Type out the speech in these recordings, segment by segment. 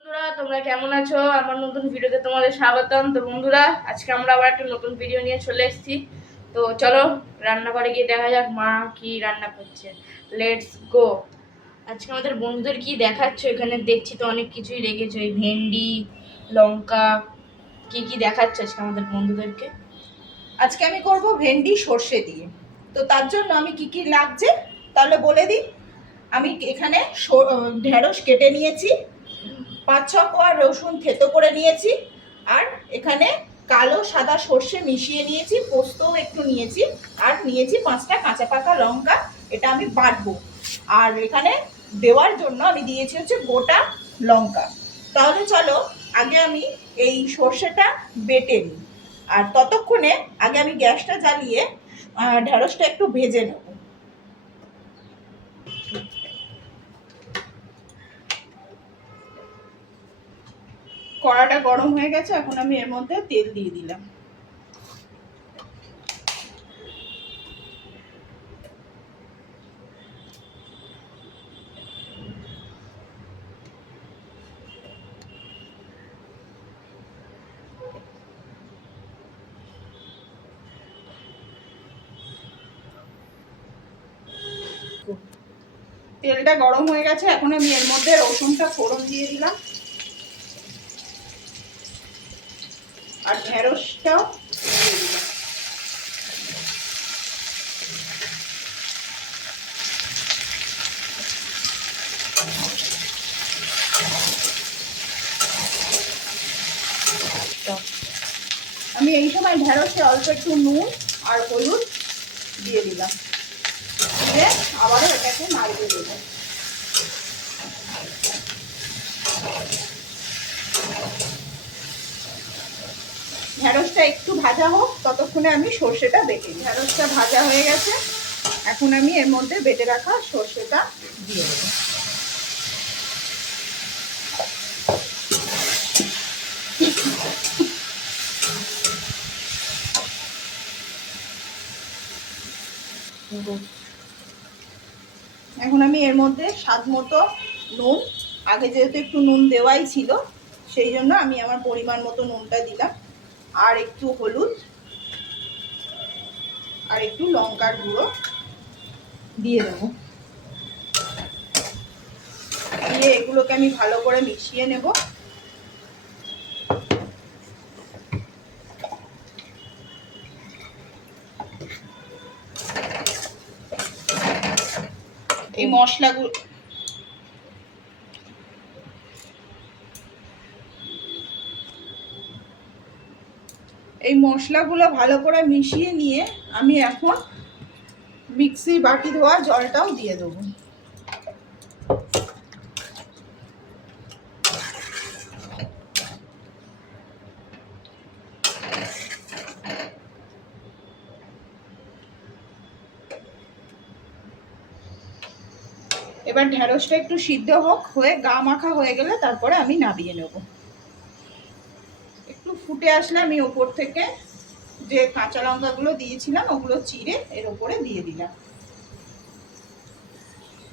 বন্ধুরা তোমরা কেমন আছো? আমার নতুন ভিডিওতে তোমাদের স্বাগতম। তো বন্ধুরা আজকে আমরা আবার একটা নতুন ভিডিও নিয়ে চলে এসেছি। তো চলো রান্নাঘরে গিয়ে দেখা যাক মা কি রান্না করছে। Let's go. আজকে আমাদের বন্ধুদের কি দেখাচ্ছ? এখানে দেখছি তো অনেক কিছুই রেখেছো, এই ভেন্ডি, লঙ্কা, কি কি দেখাচ্ছ আজকে আমাদের বন্ধুদেরকে? আজকে আমি করব ভেন্ডি সর্ষে দিয়ে। তো তার জন্য আমি কি কি লাগছে তাহলে বলে দিই। আমি এখানে ঢেঁড়স কেটে নিয়েছি, 5-6 কোয়া রসুন থেতো করে নিয়েছি, আর এখানে কালো সাদা সর্ষে মিশিয়ে নিয়েছি, পোস্তও একটু নিয়েছি, আর নিয়েছি 5টা কাঁচা পাকা লঙ্কা। এটা আমি বাটবো। আর এখানে দেওয়ার জন্য আমি দিয়েছি হচ্ছে গোটা লঙ্কা। তাহলে চলো আগে আমি এই সর্ষেটা বেটে নিই। আর ততক্ষণে আগে আমি গ্যাসটা জ্বালিয়ে ঢেঁড়সটা একটু ভেজে নেব। কড়াটা গরম হয়ে গেছে, এখন আমি এর মধ্যে তেল দিয়ে দিলাম। তেলটা গরম হয়ে গেছে, এখন আমি এর মধ্যে রসুনটা ফোড়ন দিয়ে দিলাম, আর ঢেঁড়সটাও দিয়ে দিলাম। আমি এই সময় ঢেঁড়সে অল্প একটু নুন আর হলুদ দিয়ে দিলাম, দিয়ে আবারও এটাকে নাড়িয়ে দেবো। ঢেঁড়সটা একটু ভাজা হোক, ততক্ষণে আমি সর্ষেটা বেটে নিই। ঢেঁড়সটা ভাজা হয়ে গেছে, এখন আমি এর মধ্যে বেটে রাখা সর্ষেটা দিয়ে দেবো। এখন আমি এর মধ্যে স্বাদ মতো নুন, আগে যেহেতু একটু নুন দেওয়াই ছিল সেই জন্য আমি আমার পরিমাণ মতো নুনটা দিলাম, আর একটু হলুদ আর একটু লঙ্কার গুঁড়ো দিয়ে দেবো। দিয়ে এগুলোকে আমি ভালো করে মিশিয়ে নেব। এই মশলাগুলো ভালো করে মিশিয়ে নিয়ে আমি এখন মিক্সির বাটি ধোয়া জলটাও দিয়ে দেবো। এবার ঢেঁড়সটা একটু সিদ্ধ হোক, হয়ে গা মাখা হয়ে গেলে তারপরে আমি নামিয়ে নেব। একটু ফুটে আসলে আমি ওপর থেকে যে কাঁচা লঙ্কাগুলো দিয়েছিলাম ওগুলো চিড়ে এর ওপরে দিয়ে দিলাম।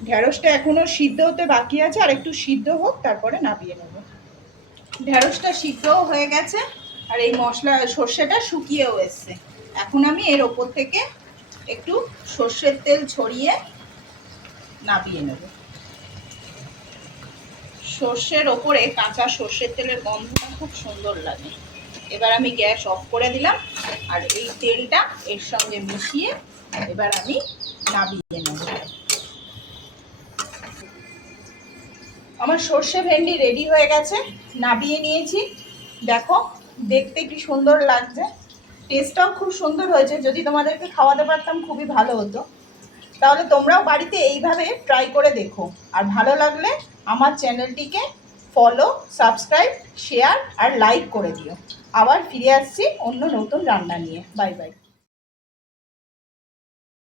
ঢেঁড়সটা এখনো সিদ্ধ হতে বাকি আছে, আর একটু সিদ্ধ হোক তারপরে নামিয়ে নেব। ঢেঁড়সটা সিদ্ধও হয়ে গেছে, আর এই সর্ষেটা শুকিয়েও এসছে। এখন আমি এর ওপর থেকে একটু সর্ষের তেল ছড়িয়ে নামিয়ে নেব। সর্ষের ওপরে কাঁচা সর্ষের তেলের গন্ধটা খুব সুন্দর লাগে। এবার আমি গ্যাস অফ করে দিলাম, আর এই তেলটা এর সঙ্গে মিশিয়ে এবার আমি নামিয়ে নেব। আমার সর্ষে ভেন্ডি রেডি হয়ে গেছে, নামিয়ে নিয়েছি। দেখো দেখতে কি সুন্দর লাগছে, টেস্টটাও খুব সুন্দর হয়েছে। যদি তোমাদেরকে খাওয়াতে পারতাম খুবই ভালো হতো। তাহলে তোমরাও বাড়িতে এইভাবে ট্রাই করে দেখো, আর ভালো লাগলে আমার চ্যানেলটিকে ফলো, সাবস্ক্রাইব, শেয়ার আর লাইক করে দিও। আবার ফিরে আসছি অন্য নতুন রান্না নিয়ে। Bye bye.